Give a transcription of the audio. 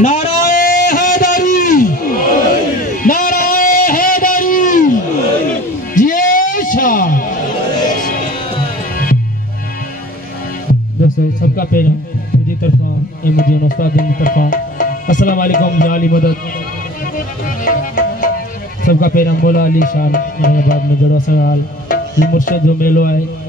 नाराए हैदरी, नाराए हैदरी, जय शाह। दोस्तों सबका पहला मुझे तरफा ए मुझे उस्ताद की तरफा अस्सलाम वालेकुम जाली मदद। सबका पहला मौला अली शान बाद में जड़ो सवाल मुर्शद जो मेलो है